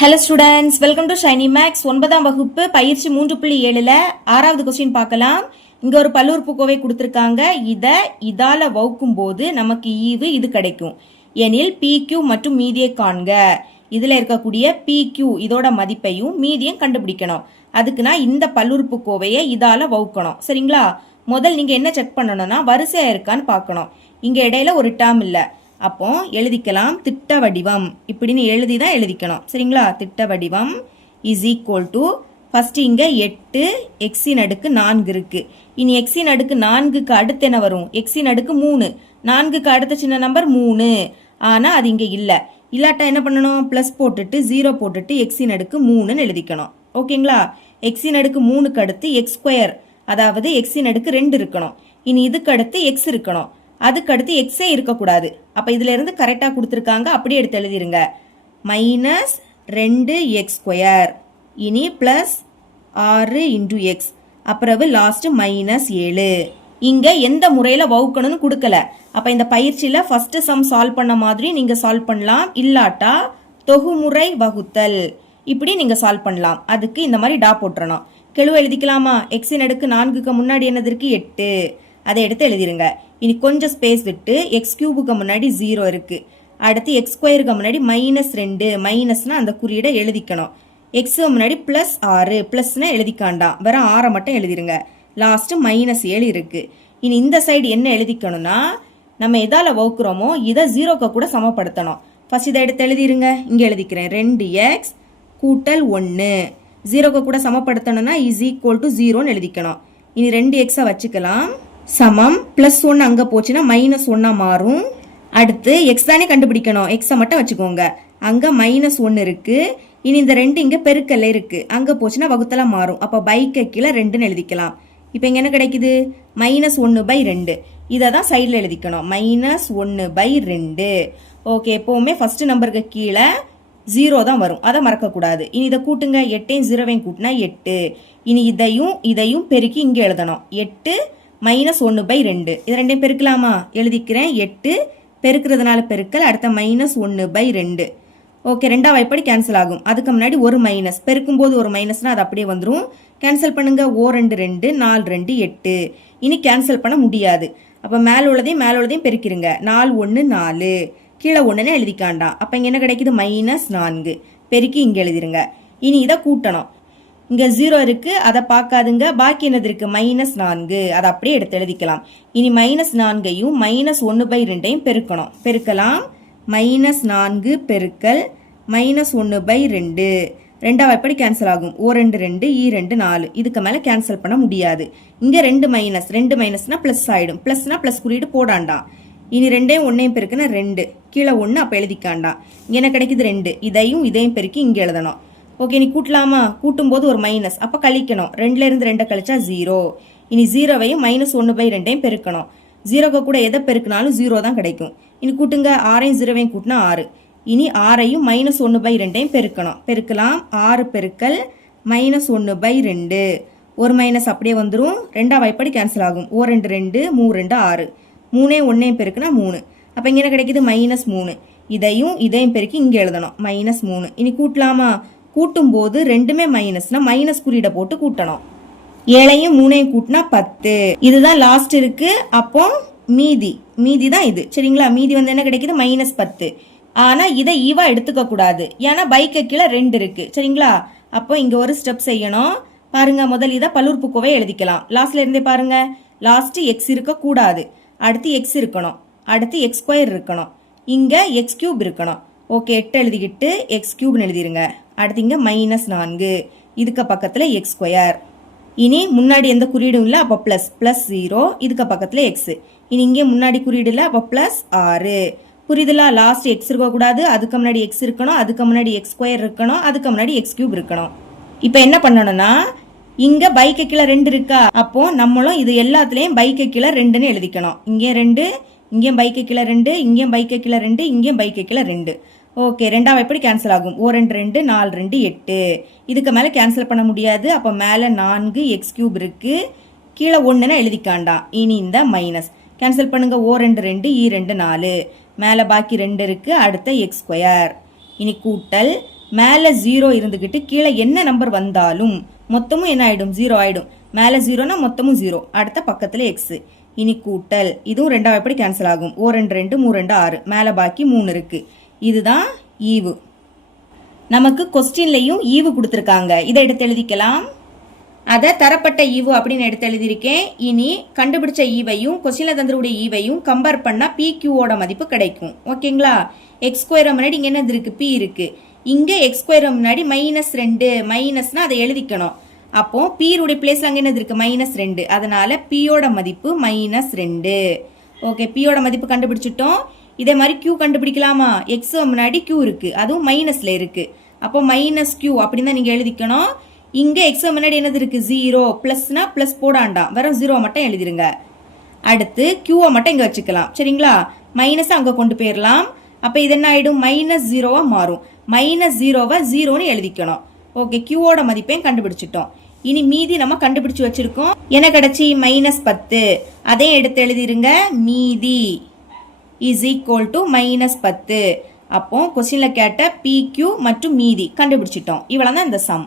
Hello students welcome to Shiny Max ஒன்பதாம் வகுப்பு பயிற்சி மூன்று புள்ளி ஏழில் ஆறாவது கொஸ்டின் பார்க்கலாம். இங்கே ஒரு பல்லுறுப்புக்கோவை கொடுத்துருக்காங்க. இதை இதால் வகுக்கும் போது நமக்கு ஈவு இது கிடைக்கும். எனில் PQ மற்றும் மீதியை காண்க. இதில் இருக்கக்கூடிய பிக்யூ இதோட மதிப்பையும் மீதியும் கண்டுபிடிக்கணும். அதுக்குன்னா இந்த பல்லுறுப்பு கோவையை இதால் வகுக்கணும். சரிங்களா? முதல் நீங்கள் என்ன செக் பண்ணணும்னா வரிசையாக இருக்கான்னு பார்க்கணும். இங்கே இடையில ஒரு டேர்ம் இல்லை. அப்போ எழுதிக்கலாம் திட்ட வடிவம். இப்படின்னு எழுதி தான் எழுதிக்கணும். சரிங்களா? திட்ட வடிவம் இஸ் ஈக்குவல் டு ஃபஸ்ட்டு இங்கே எட்டு எக்ஸின் அடுக்கு நான்கு இருக்குது இனி எக்ஸின் அடுக்கு நான்குக்கு அடுத்து என்ன வரும்? எக்ஸின் அடுக்கு மூணு. நான்குக்கு அடுத்த சின்ன நம்பர் மூணு. ஆனால் அது இங்கே இல்லை. இல்லாட்டா என்ன பண்ணணும்? ப்ளஸ் போட்டுட்டு ஜீரோ போட்டுட்டு எக்ஸின் அடுக்கு மூணுன்னு எழுதிக்கணும். ஓகேங்களா? எக்ஸின் அடுக்கு மூணுக்கு அடுத்து எக்ஸ் ஸ்கொயர் அதாவது எக்ஸின் அடுக்கு ரெண்டு இருக்கணும். இனி இதுக்கு அடுத்து எக்ஸ் இருக்கணும். அதுக்கடுத்து எக்ஸே இருக்கக்கூடாது. அப்போ இதிலேருந்து கரெக்டாக கொடுத்துருக்காங்க. அப்படியே எடுத்து எழுதிருங்க. மைனஸ் ரெண்டு எக்ஸ் ஸ்கொயர் இனி ப்ளஸ் ஆறு இன்டூ எக்ஸ் அப்புறவு லாஸ்ட்டு மைனஸ் ஏழு. இங்கே எந்த முறையில் வகுக்கணும்னு கொடுக்கல. அப்போ இந்த பயிற்சியில் ஃபஸ்ட்டு சம் சால்வ் பண்ண மாதிரி நீங்கள் சால்வ் பண்ணலாம். இல்லாட்டா தொகுமுறை வகுத்தல். இப்படி நீங்கள் சால்வ் பண்ணலாம். அதுக்கு இந்த மாதிரி டா போட்டுறணும். கெழுவை எழுதிக்கலாமா? எக்ஸின் அடுக்கு நான்குக்கு முன்னாடி என்னது இருக்குது எட்டு. அதை எடுத்து எழுதிருங்க. இனி கொஞ்சம் ஸ்பேஸ் விட்டு எக்ஸ் கியூபுக்கு முன்னாடி ஜீரோ இருக்குது அடுத்து எக்ஸ் ஸ்கொயருக்கு முன்னாடி மைனஸ் ரெண்டு. மைனஸ்னால் அந்த குறியீடை எழுதிக்கணும். எக்ஸுக்கு முன்னாடி ப்ளஸ் ஆறு. ப்ளஸ்னால் எழுதிக்காண்டாம். வெறும் ஆறை மட்டும் எழுதிருங்க. லாஸ்ட்டு மைனஸ் ஏழு இருக்குது இனி இந்த சைடு என்ன எழுதிக்கணும்னா நம்ம எதால் வகுக்கிறோமோ இதை ஜீரோக்கு கூட சமப்படுத்தணும். ஃபர்ஸ்ட் இதை எடுத்து எழுதிருங்க. இங்கே எழுதிக்கிறேன். ரெண்டு எக்ஸ் கூட்டல் ஒன்று ஜீரோக்கு கூட சமப்படுத்தணும்னா இஸ் ஈக்குவல் டு ஜீரோன்னு எழுதிக்கணும். இனி ரெண்டு எக்ஸை வச்சுக்கலாம். சமம். ப்ளஸ் ஒன்று அங்கே போச்சுன்னா மைனஸ் ஒன்னாக மாறும். அடுத்து எக்ஸ் தானே கண்டுபிடிக்கணும். எக்ஸை மட்டும் வச்சுக்கோங்க. அங்கே மைனஸ் ஒன்று இருக்குது இனி இந்த ரெண்டு இங்கே பெருக்கல்ல இருக்குது அங்கே போச்சுன்னா வகுத்தலாம் மாறும். அப்போ பைக்கை கீழே ரெண்டுன்னு எழுதிக்கலாம். இப்போ இங்கே என்ன கிடைக்குது? மைனஸ் ஒன்று பை ரெண்டு. இதை தான் சைடில் எழுதிக்கணும். மைனஸ் ஒன்று பை ரெண்டு. ஓகே எப்போவுமே ஃபஸ்ட்டு நம்பருக்கு கீழே ஜீரோ தான் வரும். அதை மறக்கக்கூடாது. இனி இதை கூட்டுங்க. எட்டையும் ஜீரோவையும் கூட்டினா எட்டு. இனி இதையும் இதையும் பெருக்கி இங்கே எழுதணும். எட்டு மைனஸ் ஒன்று பை ரெண்டு. இது ரெண்டையும் பெருக்கலாமா? எழுதிக்கிறேன். எட்டு. பெருக்கிறதுனால பெருக்கல். அடுத்த மைனஸ் ஒன்று பை ரெண்டு. ஓகே ரெண்டாம் வாய்ப்படி கேன்சல் ஆகும். அதுக்கு முன்னாடி ஒரு மைனஸ் பெருக்கும் போது ஒரு மைனஸ்னால் அது அப்படியே வந்துடும் கேன்சல் பண்ணுங்க. ஓ ரெண்டு ரெண்டு நாலு ரெண்டு எட்டு. இனி கேன்சல் பண்ண முடியாது. அப்போ மேலே உள்ளதையும் மேலே உள்ளதையும் பெருக்கிருங்க. நாலு ஒன்று நாலு. கீழே ஒன்றுன்னு எழுதிக்காண்டாம். அப்போ இங்கே என்ன கிடைக்குது? மைனஸ் நான்கு. பெருக்கி இங்கே எழுதிருங்க. இனி இதை கூட்டணும். இங்கே ஜீரோ இருக்கு அதை பார்க்காதுங்க. பாக்கி என்னது இருக்கு? மைனஸ் நான்கு. அதை அப்படியே எடுத்து எழுதிக்கலாம். இனி மைனஸ் நான்கையும் மைனஸ் ஒன்று பை ரெண்டையும் பெருக்கணும். பெருக்கலாம். மைனஸ் நான்கு பெருக்கல் மைனஸ் ஒன்று பை ரெண்டு ரெண்டாவது எப்படி கேன்சல் ஆகும்? ஓ ரெண்டு ரெண்டு ஈ ரெண்டு நாலு. இதுக்கு மேலே கேன்சல் பண்ண முடியாது. இங்கே ரெண்டு மைனஸ் ரெண்டு மைனஸ்னால் ப்ளஸ் ஆகிடும் ப்ளஸ்னா ப்ளஸ் குறியீடு போடாண்டாம். இனி ரெண்டையும் ஒன்றையும் பெருக்குன்னா ரெண்டு. கீழே ஒன்று அப்போ எழுதிக்காண்டாம். எனக்கு என்ன கிடைக்குது? ரெண்டு. இதையும் இதையும் பெருக்கி இங்கே எழுதணும். ஓகே நீ கூட்டலாமா? கூட்டும்போது ஒரு மைனஸ் அப்போ கழிக்கணும். ரெண்டுலேருந்து ரெண்டை கழிச்சா ஜீரோ இனி ஜீரோவையும் மைனஸ் ஒன்று பை ரெண்டையும் பெருக்கணும். ஜீரோக்கு கூட எதை பெருக்கினாலும் ஜீரோ தான் கிடைக்கும். இனி கூட்டுங்க. ஆறையும் ஜீரோவையும் கூட்டினா ஆறு. இனி ஆறையும் மைனஸ் ஒன்று பை ரெண்டையும் பெருக்கணும். பெருக்கலாம். ஆறு பெருக்கல் மைனஸ் ஒன்று பை ரெண்டு. ஒரு மைனஸ் அப்படியே வந்துடும் ரெண்டாம் வாய்ப்படி கேன்சல் ஆகும். ஓ ரெண்டு ரெண்டு மூ ரெண்டு ஆறு. மூணே ஒன்றையும் பெருக்குனா மூணு. அப்போ இங்கே என்ன கிடைக்கிது? மைனஸ் மூணு. இதையும் இதையும் பெருக்கி இங்கே எழுதணும். மைனஸ் மூணு. இனி கூட்டலாமா? கூட்டும்போது ரெண்டுமே மைனஸ்னா மைனஸ் குறியீடை போட்டு கூட்டணும். ஏழையும் மூணையும் கூட்டினா பத்து. இதுதான் லாஸ்ட் இருக்கு. அப்போ மீதி. மீதி தான் இது. சரிங்களா? மீதி வந்து என்ன கிடைக்குது? மைனஸ் பத்து. ஆனால் இதை ஈவா எடுத்துக்க கூடாது. ஏன்னா பைக்கை கீழே ரெண்டு இருக்கு. சரிங்களா? அப்போ இங்கே ஒரு ஸ்டெப் செய்யணும். பாருங்க முதல் இதை பல்லுறுப்புக்கோவை எழுதிக்கலாம். லாஸ்ட்ல இருந்தே பாருங்க. லாஸ்ட் எக்ஸ் இருக்கக்கூடாது அடுத்து எக்ஸ் இருக்கணும். அடுத்து எக்ஸ் ஸ்கொயர் இருக்கணும். இங்கே எக்ஸ் கியூப் இருக்கணும். ஓகே எட்டு எழுதிக்கிட்டு எக்ஸ் கியூப்னு எழுதிருங்க. அடுத்து இங்கே மைனஸ் நான்கு. இதுக்கு பக்கத்தில் எக்ஸ் ஸ்கொயர் இனி முன்னாடி எந்த குறியீடும் இல்லை அப்போ ப்ளஸ் ப்ளஸ் ஜீரோ இதுக்கு பக்கத்தில் எக்ஸு இனி இங்கே முன்னாடி குறியீடு இல்லை அப்போ ப்ளஸ் ஆறு. புரியுதுல? லாஸ்ட் எக்ஸ் இருக்கக்கூடாது அதுக்கு முன்னாடி எக்ஸ் இருக்கணும் அதுக்கு முன்னாடி எக்ஸ் ஸ்கொயர் இருக்கணும் அதுக்கு முன்னாடி எக்ஸ் கியூப் இருக்கணும். இப்போ என்ன பண்ணணும்னா இங்க பைக்கு கீழே ரெண்டு இருக்கா? அப்போ நம்மளும் இது எல்லாத்துலேயும் பைக்கு கீழே ரெண்டுன்னு எழுதிக்கணும். இங்கே ரெண்டு இங்கேயும் பைக்கு கீழே ரெண்டு இங்கேயும் பைக்கு கீழே ரெண்டு இங்கேயும் பைக்கு கீழே ரெண்டு. ஓகே ரெண்டாவது எப்படி கேன்சல் ஆகும்? ஓ ரெண்டு ரெண்டு நாலு ரெண்டு எட்டு. இதுக்கு மேலே கேன்சல் பண்ண முடியாது. அப்போ மேலே நான்கு எக்ஸ் கியூப் இருக்குது கீழே ஒன்றுனா எழுதிக்காண்டாம் இனி இந்த மைனஸ் கேன்சல் பண்ணுங்கள் ஓ ரெண்டு ரெண்டு இ ரெண்டு நாலு. மேலே பாக்கி ரெண்டு இருக்குது அடுத்த எக்ஸ் ஸ்கொயர் இனி கூட்டல். மேலே ஜீரோ இருந்துக்கிட்டு கீழே என்ன நம்பர் வந்தாலும் மொத்தமும் என்ன ஆகிடும் ஜீரோ ஆகிடும் மேலே ஜீரோனா மொத்தமும் ஜீரோ அடுத்த பக்கத்தில் எக்ஸு இனி கூட்டல். இதுவும் ரெண்டாவது எப்படி கேன்சல் ஆகும்? ஓ ரெண்டு ரெண்டு மூணு ரெண்டு ஆறு. மேலே பாக்கி மூணு இருக்குது இதுதான் ஈவு. நமக்கு கொஸ்டின்லையும் ஈவு கொடுத்துருக்காங்க. இதை எடுத்து எழுதிக்கலாம். அதை தரப்பட்ட ஈவு அப்படின்னு எடுத்து எழுதியிருக்கேன். இனி கண்டுபிடிச்ச ஈவையும் கொஸ்டினில் தந்துருடைய ஈவையும் கம்பேர் பண்ணால் பிக்யூவோட மதிப்பு கிடைக்கும். ஓகேங்களா? எக்ஸ் முன்னாடி இங்கே என்னது இருக்குது பி இருக்குது இங்கே எக்ஸ் முன்னாடி மைனஸ் ரெண்டு மைனஸ்னால் அதை எழுதிக்கணும். அப்போது பியுடைய பிளேஸில் அங்கே என்னது இருக்குது மைனஸ் ரெண்டு. அதனால் பியோட மதிப்பு மைனஸ் ரெண்டு. ஓகே பியோட மதிப்பு கண்டுபிடிச்சிட்டோம். இதே மாதிரி கியூ கண்டுபிடிக்கலாமா? எக்ஸ் முன்னாடி கியூ இருக்குது அதுவும் மைனஸில் இருக்குது அப்போ மைனஸ் கியூ அப்படின்னு தான் நீங்கள் எழுதிக்கணும். இங்கே எக்ஸ் முன்னாடி என்னது இருக்குது ஜீரோ ப்ளஸ்னா ப்ளஸ் போடாண்டாம் வெறும் ஜீரோ மட்டும் எழுதிருங்க. அடுத்து கியூவை மட்டும் இங்கே வச்சுக்கலாம். சரிங்களா? மைனஸ் அங்கே கொண்டு போயிடலாம் அப்போ இது என்ன ஆகிடும் மைனஸ் ஜீரோவாக மாறும். மைனஸ் ஜீரோவை ஜீரோன்னு எழுதிக்கணும். ஓகே கியூவோட மதிப்பையும் கண்டுபிடிச்சிட்டோம். இனி மீதி நம்ம கண்டுபிடிச்சு வச்சிருக்கோம். என்ன கிடைச்சி? மைனஸ் பத்து. அதே எடுத்து எழுதிருங்க. மீதி. இஸ் ஈக்குவல் டு மைனஸ் பத்து. அப்போது கொஸ்டினில் கேட்ட பிக்யூ மற்றும் மீதி. கண்டுபிடிச்சிட்டோம். இவ்வளோ தான் இந்த சம்